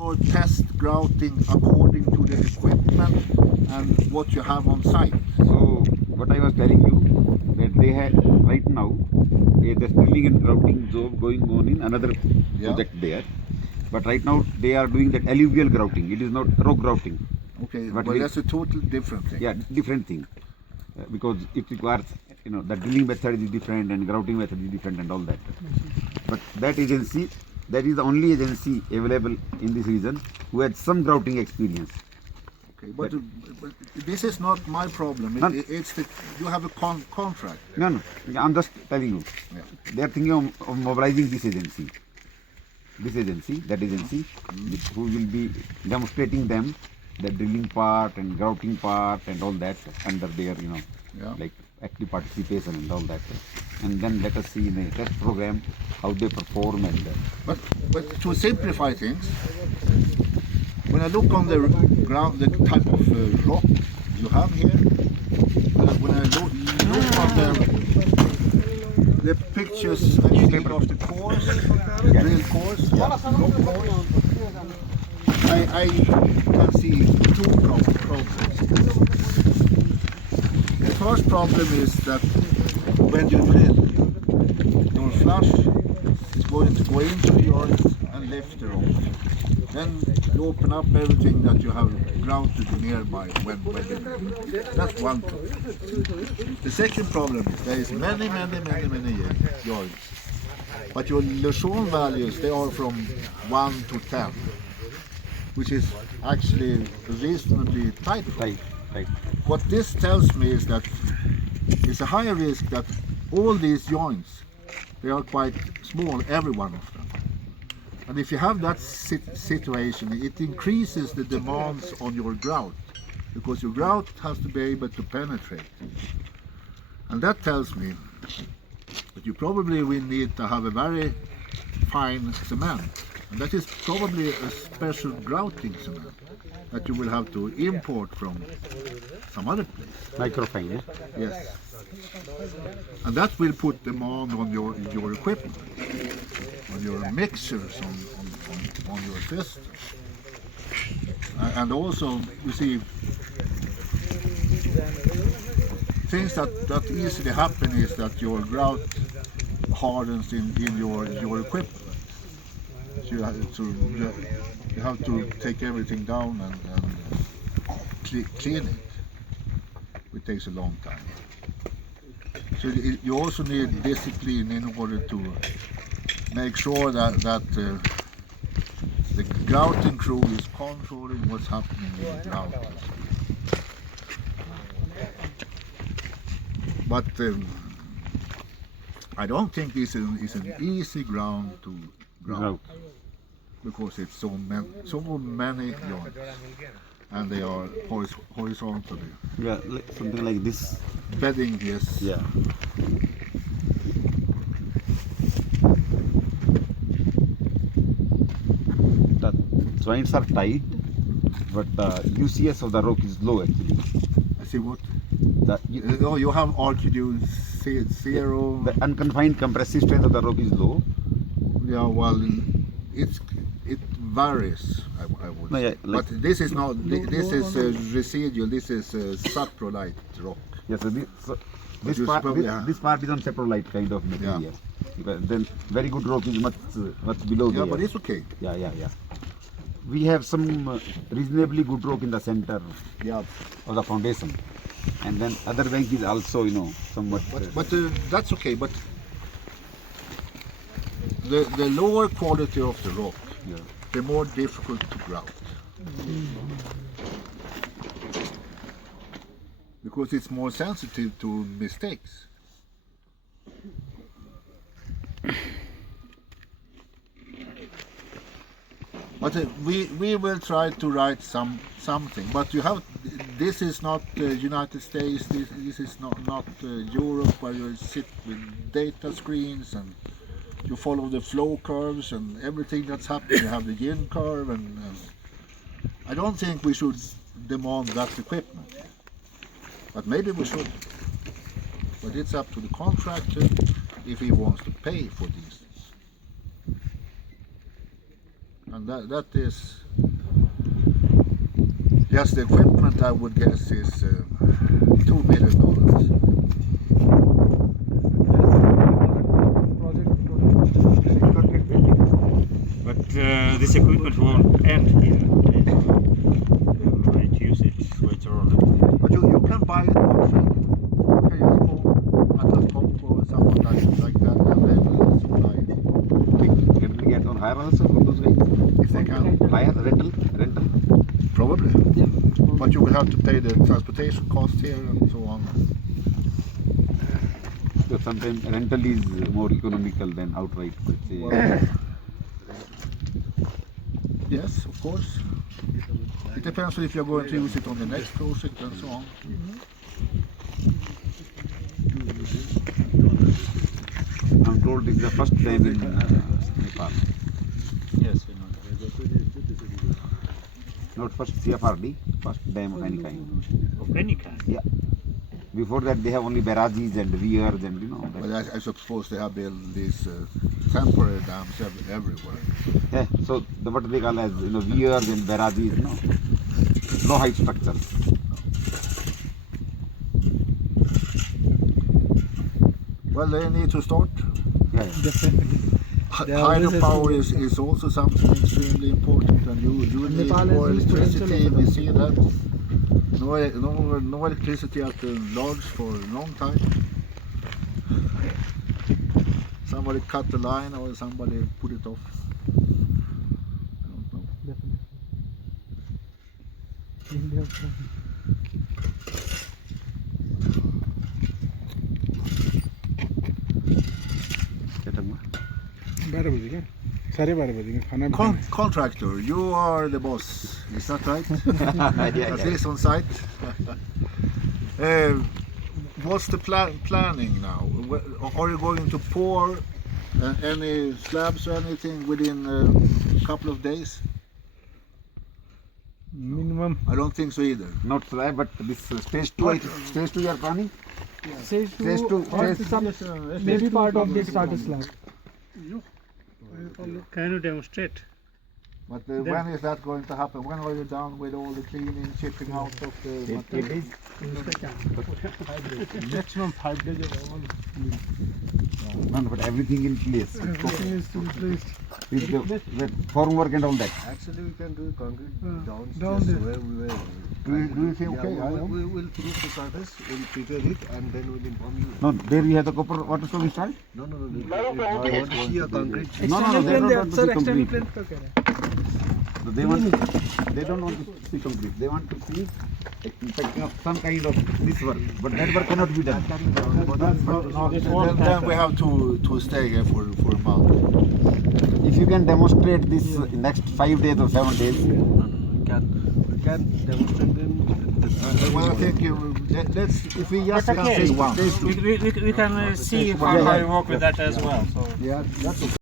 Or test grouting according to the equipment and what you have on site. So what I was telling you, that they had right now the drilling and grouting job going on in another project there. But right now they are doing that alluvial grouting. It is not rock grouting. Okay, But but that's a total different thing. Yeah, different thing. Because it requires, the drilling method is different and grouting method is different and all that. But that agency, that is the only agency available in this region who had some grouting experience. Okay, but this is not my problem. It's the, you have a contract. No, I'm just telling you. Yeah. They are thinking of mobilizing this agency. That agency, who will be demonstrating them the drilling part and grouting part and all that under their, like active participation and all that. And then let us see in a test program how they perform and. But to simplify things, when I look on the ground, the type of rock you have here, when I look on the pictures I see of the course, real course, rock course, I can see two problems. The first problem is that when you drill, your flush is going to go into the joint and lift the rock. Then you open up everything that you have grouted nearby when you drill. That's one problem. The second problem is there is many joints. But your Lejeune values, they are from 1 to 10. Which is actually reasonably tight. Right. What this tells me is that it's a higher risk that all these joints, they are quite small, every one of them. And if you have that situation, it increases the demands on your grout, because your grout has to be able to penetrate. And that tells me that you probably will need to have a very fine cement. And that is probably a special grouting cement that you will have to import from some other place. Microfine, eh? Yes. And that will put demand on your equipment, on your mixers, on your systems. And also, you see, things that easily happen is that your grout hardens in your equipment. So you have to take everything down and clean it, which takes a long time. So you also need discipline in order to make sure that the grouting crew is controlling what's happening in the grout. But I don't think this is an easy ground to grout, because it's so many joints, and they are horizontally. Yeah, something like this. Bedding, yes. Yeah. The joints are tight, but UCS of the rock is low actually. I see what? You have RQD 0. The unconfined compressive strength of the rock is low. Yeah, well, it varies. I would. No, yeah, but this is not. This is residual. This is saprolite rock. Yes, this part is on saprolite kind of material. Yeah. But then very good rock is much below there. Yeah, but it's okay. Yeah. We have some reasonably good rock in the center of the foundation, and then other bank is also somewhat. But that's okay. But the lower quality of the rock, the more difficult to grout. Because it's more sensitive to mistakes. But we will try to write something. But you have, this is not United States. This is not Europe, where you sit with data screens and you follow the flow curves and everything that's happening. You have the yin curve, and I don't think we should demand that equipment. But maybe we should. But it's up to the contractor if he wants to pay for these things. And that is just the equipment, I would guess, is $2 million. But this equipment won't end here. They might use it later on. But you can buy it also. Okay, you go Atlas Copco or someone like that, and they will supply it. Can we get on hire also from those guys? If they can, Hire, rental? probably. But you will have to pay the transportation cost here and so on. So sometimes rental is more economical than outright purchase. Yes, of course. It depends on if you're going to use it on the next project and so on. I'm told it's the first dam in Nepal. Yes, we know. Not first CFRD, first dam of any kind. Of any kind. Yeah. Before that they have only barrages and weirs and you know. That. But I suppose they have built these temporary dams everywhere. Yeah, so what they call as weirs and barrages, low height structures. Well, they need to start. Yeah, yeah. Hydropower is also something extremely important, and you need more electricity. We see that. No electricity at the lodge for a long time. Somebody cut the line or somebody put it off. I don't know. Contractor, you are the boss. Is that right? At least on site. What's the planning now? Are you going to pour any slabs or anything within a couple of days? Minimum. I don't think so either. Not slab, but this stage 2 you are planning? Stage Stage 2, or stage some, maybe part of the starter slab. Can you demonstrate? But when is that going to happen? When are you done with all the cleaning, chipping out of the material? Maximum 5 days. No, but everything in place. Everything is in place. With the form work and all that. Actually, we can do concrete down downstairs there. where we were. Do you think okay? Yeah, we will finish the surface, we'll prepare it, and then we'll inform you. No, there we have the copper water stove installed. No. If I want to see a concrete. No, they don't want to see External concrete. plane का कह रहे हैं? So they don't want to see concrete. They want to see picking up some kind of this work, but that work cannot be done. Then we have to stay here for a month. If you can demonstrate this in next 5 days or 7 days, We can demonstrate them. Well, I think let's if we just can say one. We can see how you work with that as well. So. Yeah, that's okay.